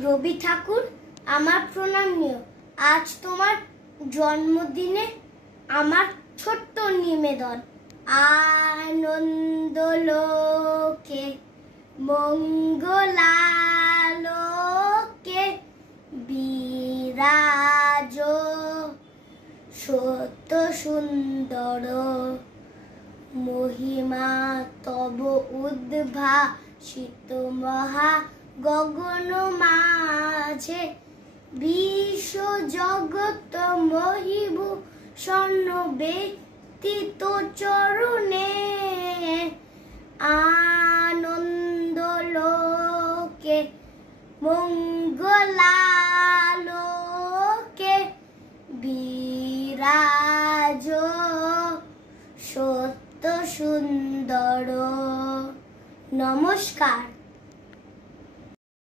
রবি ঠাকুর, আমার প্রণাম নিও। আজ তোমার জন্মদিনে আমার ছোট্ট নিবেদন। আনন্দ লোকে মঙ্গলালোকে বিরাজ সত্য সুন্দর মহিমা তব উদ্ভাসিত মহা গগন মাঝে বিশ্ব জগৎ মহিভূষণ ব্যক্তিত চরণে আনন্দ লোকে মঙ্গলালোকে বিরাজ সত্য সুন্দর। নমস্কার।